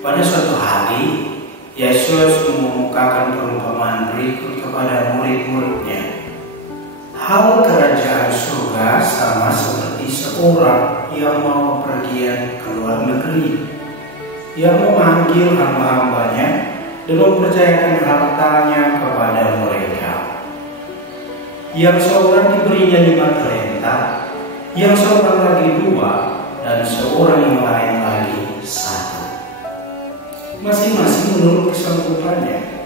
Pada suatu hari, Yesus mengemukakan perumpamaan berikut kepada murid-muridnya. Hal kerajaan surga sama seperti seorang yang mau pergian ke luar negeri, yang memanggil hamba-hambanya dan mempercayakan hartanya kepada mereka. Yang seorang diberinya 5 talenta, yang seorang lagi 2, dan seorang yang lain lagi 1. Masing-masing menurut kesanggupannya.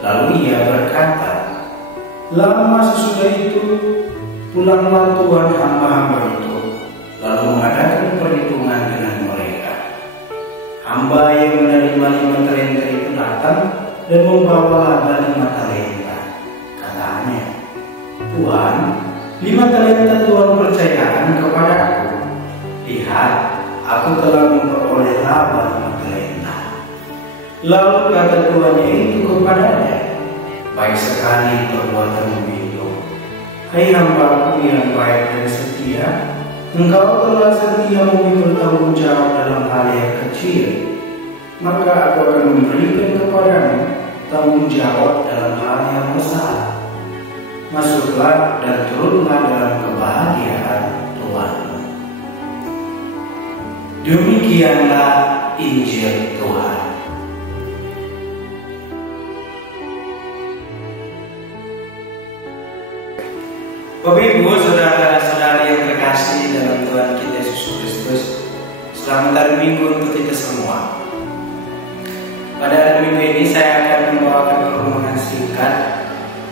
Lalu ia berkata, lama sesudah itu, pulanglah tuan hamba-hamba itu, lalu mengadakan perhitungan dengan mereka. Hamba yang menerima 5 talenta itu datang dan membawa laba 5 talenta. Katanya, Tuhan, 5 talenta Tuhan percayakan kepada aku. Lihat, aku telah memperoleh laba 5 talenta. Lalu kata tuannya itu kepadanya, baik sekali perbuatanmu itu. Hai hambaku yang baik dan setia, engkau telah setia memikul tanggung jawab dalam hal yang kecil, maka aku akan memberikan kepadamu tanggung jawab dalam hal yang besar. Masuklah dan turunlah dalam kebahagiaan Tuhanmu. Demikianlah Injil Tuhan. Bapak Ibu, saudara-saudari yang terkasih dalam Tuhan kita Yesus Kristus, selamat hari Minggu untuk kita semua. Pada hari Minggu ini saya akan membawakan renungan singkat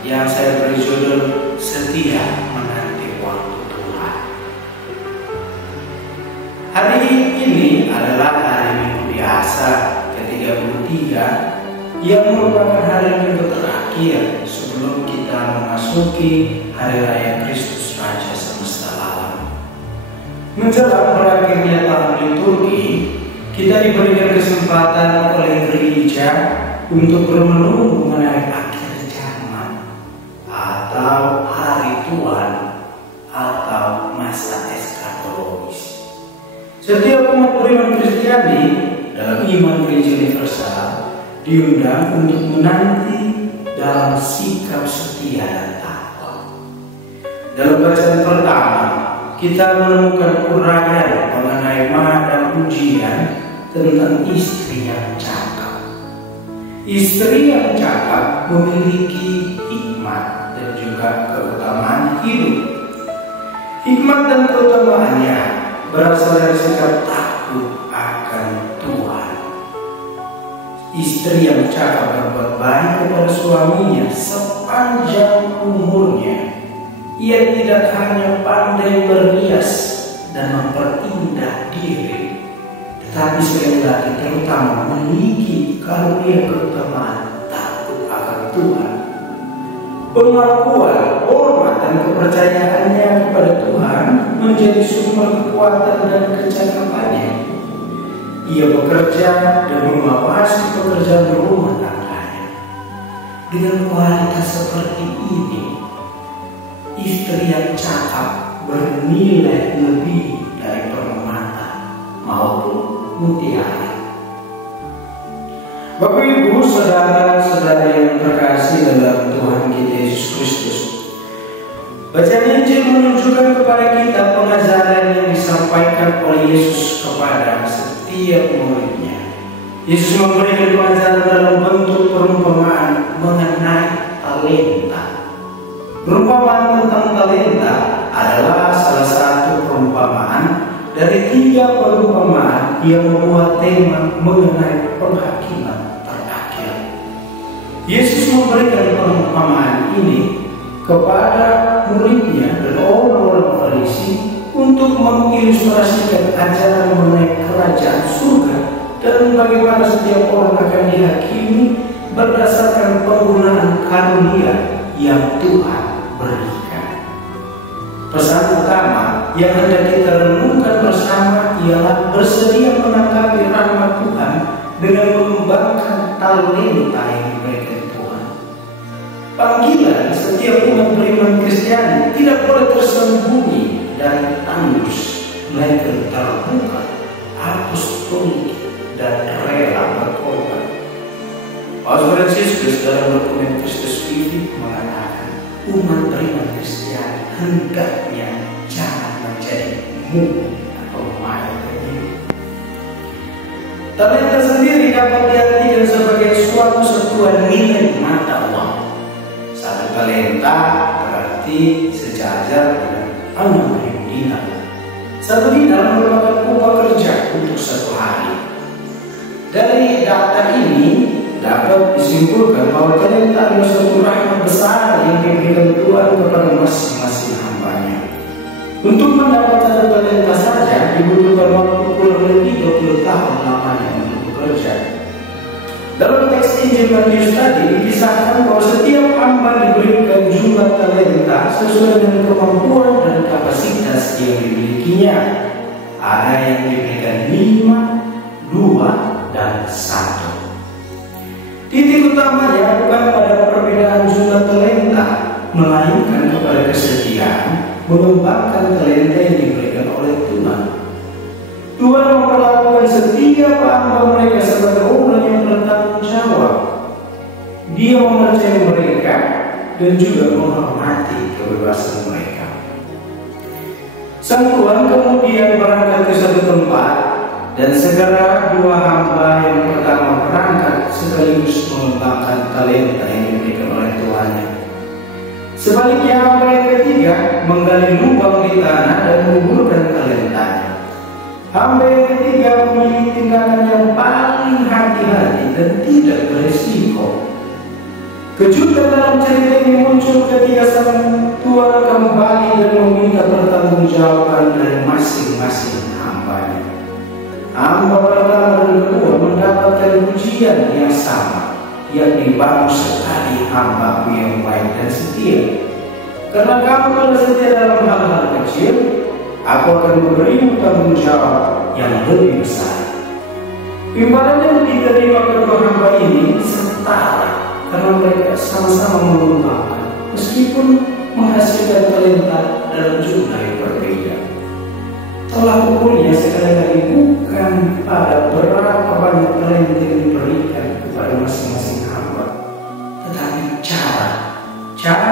yang saya beri judul Setia Menanti Waktu Tuhan. Hari ini adalah hari Minggu biasa ke-33 yang merupakan hari Minggu terakhir sebelum kita memasuki Hari Raya Kristus Raja Semesta Alam. Menjelang berakhirnya tahun liturgi, kita diberikan kesempatan oleh gereja untuk merenung mengenai akhir zaman atau hari Tuhan atau masa eskatologis. Setiap umat beriman Kristiani dalam iman gereja universal diundang untuk menanti dalam sikap setia dan takwa. Dalam bacaan pertama, kita menemukan uraian mengenai mana dan ujian tentang istri yang cakap. Istri yang cakap memiliki hikmat dan juga keutamaan hidup. Hikmat dan keutamaannya berasal dari sikap takut akan Tuhan. Istri yang cakap berbuat baik kepada suaminya sepanjang umurnya. Ia tidak hanya pandai berhias dan memperindah diri, tetapi sekali lagi terutama memiliki karunia keutamaan takut akan Tuhan. Pengakuan, hormat dan kepercayaannya kepada Tuhan menjadi sumber kekuatan dan kecakapannya. Ia bekerja dan mengawasi pekerjaan rumah tangganya. Dengan kualitas seperti ini, istri yang cakap bernilai lebih dari permata maupun mutiara. Bapak Ibu, saudara-saudari yang terkasih dalam Tuhan kita Yesus Kristus, bacaan Injil menunjukkan kepada kita pengajaran yang disampaikan oleh Yesus kepada setiap muridnya. Yesus memberikan pengajaran dalam bentuk perumpamaan mengenai talenta. Perumpamaan tentang talenta adalah salah satu perumpamaan dari 3 perumpamaan yang membuat tema mengenai penghakiman terakhir. Yesus memberikan perumpamaan ini kepada muridnya dan orang-orang Farisi untuk mengilustrasikan ajaran mengenai kerajaan surga dan bagaimana setiap orang akan dihakimi berdasarkan penggunaan karunia yang Tuhan berikan. Pesan utama yang hendak kita renungkan bersama ialah bersedia menanggapi rahmat Tuhan dengan mengembangkan talenta yang diberikan Tuhan. Panggilan setiap umat beriman Kristiani tidak boleh tersembunyi dan tandus, melainkan terbuka, apostolik dan rela berkorban. Paus Fransiskus dalam dokumen Christus Vivit mengatakan, umat beriman Kristiani hendaknya jangan menjadi mumi atau mayat yang hidup. Talenta sendiri dapat diartikan sebagai suatu satuan nilai mata uang. Satu talenta berarti sejajar dengan 6.000 dinar. Satu dinar merupakan upah kerja untuk satu hari. Dari data ini dapat disimpulkan bahwa talenta adalah suatu rahmat besar yang diberikan Tuhan kepada masing-masing hambanya. Untuk mendapat satu talenta saja dibutuhkan waktu kurang lebih 20 tahun lamanya untuk bekerja. Dalam teks Injil Matius tadi dikisahkan bahwa setiap hamba diberikan jumlah talenta sesuai dengan kemampuan dan kapasitas yang dimilikinya. Ada yang diberikan 5, 2, dan 1. Titik utamanya bukan pada perbedaan jumlah talenta, melainkan kepada kesetiaan mengembangkan talenta yang diberikan oleh Tuhan. Tuhan memperlakukan setiap hamba mereka sebagai orang yang bertanggung jawab. Dia mempercayai mereka dan juga menghormati kebebasan mereka. Sang Tuhan kemudian berangkat ke satu tempat, dan segera dua hamba yang pertama berangkat sekaligus mengembangkan talenta yang diberikan oleh Tuhannya. Sebaliknya hamba yang ketiga menggali lubang di tanah dan menguburkan talentanya. Hamba yang ketiga memilih tindakan yang paling hati-hati dan tidak berisiko. Kejutan dalam cerita ini muncul ketika sang Tuhan kembali dan meminta pertanggungjawaban dari masing-masing hambanya. Hamba pertama dan kedua mendapatkan ujian yang sama, yakni bagus sekali hambaku yang baik dan setia. Karena kamu telah setia dalam hal-hal kecil, aku akan memberimu tanggung jawab yang lebih besar. Imbalan yang diterima kedua hamba ini setara karena mereka sama-sama mengembangkan meskipun menghasilkan talenta dalam jumlah yang berbeda. Tolak ukurnya sekali lagi bukan pada berapa banyak talenta yang diberikan kepada masing-masing hamba, tetapi cara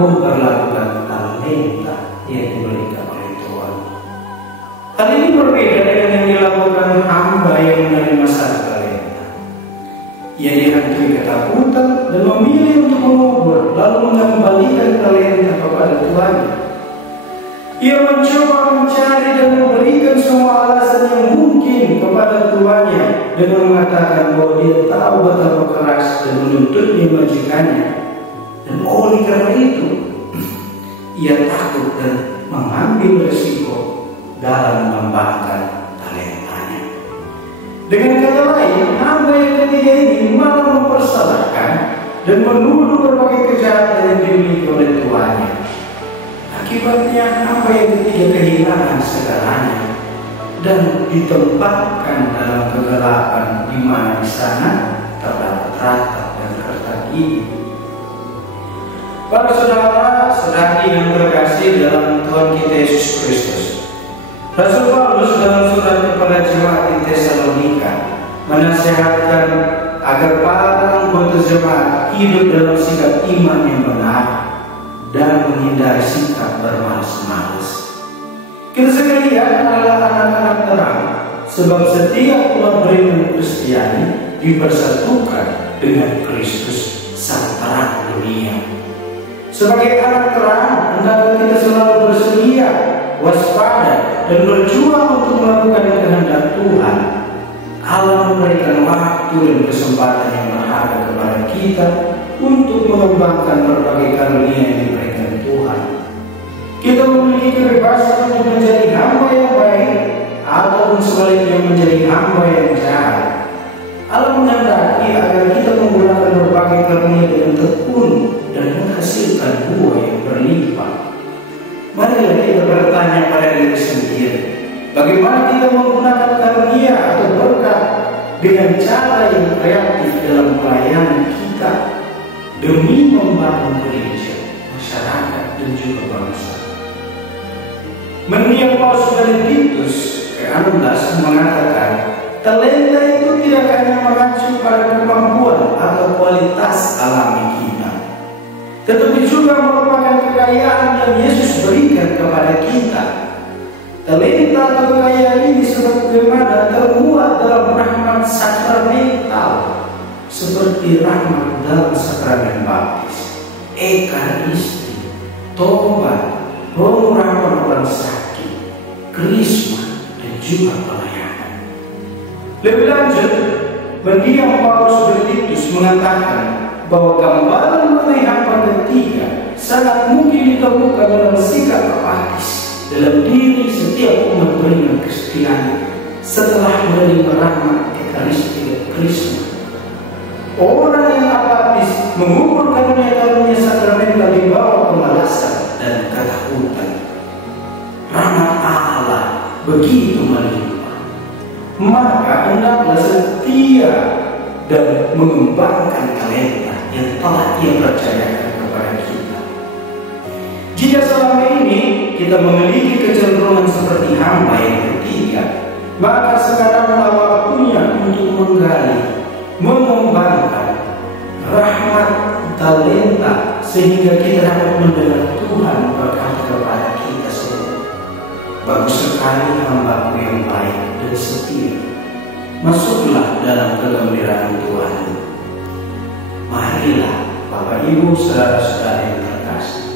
memperlakukan talenta yang diberikan oleh Tuhan. Hal ini berbeda dengan yang dilakukan hamba yang menerima satu talenta. Ia dihantui ketakutan dan memilih untuk mengubur lalu mengembalikan talenta kepada Tuhan. Ia mencoba mencari dan memberikan semua alasan yang mungkin kepada tuannya dengan mengatakan bahwa dia tahu betapa keras dan menuntutnya majikannya. Dan oleh karena itu, ia takut dan mengambil risiko dalam mengembangkan talentanya. Dengan kata lain, hamba yang ketiga ini malah mempersalahkan dan menuduh berbagai kejahatan yang dimiliki oleh tuannya. Akibatnya hamba yang ketiga kehilangan segalanya dan ditempatkan dalam kegelapan, di mana di sana terdapat ratap dan kertas gigi. Para saudara-saudari yang terkasih dalam Tuhan kita Yesus Kristus, Rasul Paulus dalam surat kepada jemaat di Tesalonika menasihatkan agar para anggota jemaat hidup dalam sikap iman yang benar dan menghindari sikap bermalas-malas. Kita sekalian adalah anak-anak terang, sebab setiap umat beriman Kristiani dipersatukan dengan Kristus sang terang dunia. Sebagai anak terang, hendaklah kita selalu bersedia, waspada, dan berjuang untuk melakukan kehendak Tuhan. Allah memberikan waktu dan kesempatan yang berharga kepada kita untuk mengembangkan berbagai karunia yang diberikan Tuhan. Kita memiliki kebebasan untuk menjadi hamba yang baik ataupun sebaliknya menjadi hamba yang jahat. Allah menghendaki agar kita menggunakan berbagai karunia dengan tekun dan menghasilkan buah yang berlimpah. Marilah kita bertanya pada diri sendiri, bagaimana kita menggunakan karunia atau berkat dengan cara yang kreatif dalam pelayanan kita demi membangun gereja, masyarakat, dan juga bangsa. Mendiang Paus Benediktus ke-16 mengatakan, talenta itu tidak hanya mengacu pada kemampuan atau kualitas alami kita, tetapi juga merupakan kekayaan yang Yesus berikan kepada kita. Talenta atau kekayaan ini sebagaimana termuat dalam rahmat sakramental, seperti rahmat dalam sakramen baptis, ekaristi, tobat, pengurapan orang sakit, krisma, dan juga pelayanan. Lebih lanjut, pendiam Paulus Bertitus mengatakan bahwa gambaran mengenai hamba ketiga sangat mungkin ditemukan dalam sikap apatis dalam diri setiap umat beriman Kristiani setelah menerima rahmat ekaristi dan krisma. Orang yang apatis mengukur karunia-karunia sakramental di bawah pemalasan dan ketakutan. Rahmat Allah begitu melimpah, maka hendaklah setia dan mengembangkan talenta yang telah Ia percayakan kepada kita. Jika selama ini kita memiliki kecenderungan seperti hamba yang ketiga, maka sekaranglah waktunya untuk menggali, mengembangkan rahmat talenta sehingga kita dapat mendengar Tuhan berkata kepada kita semua, bagus sekali hambaku yang baik dan setia, masuklah dalam kegembiraan Tuhan. Marilah Bapak Ibu saudara-saudara yang terkasih,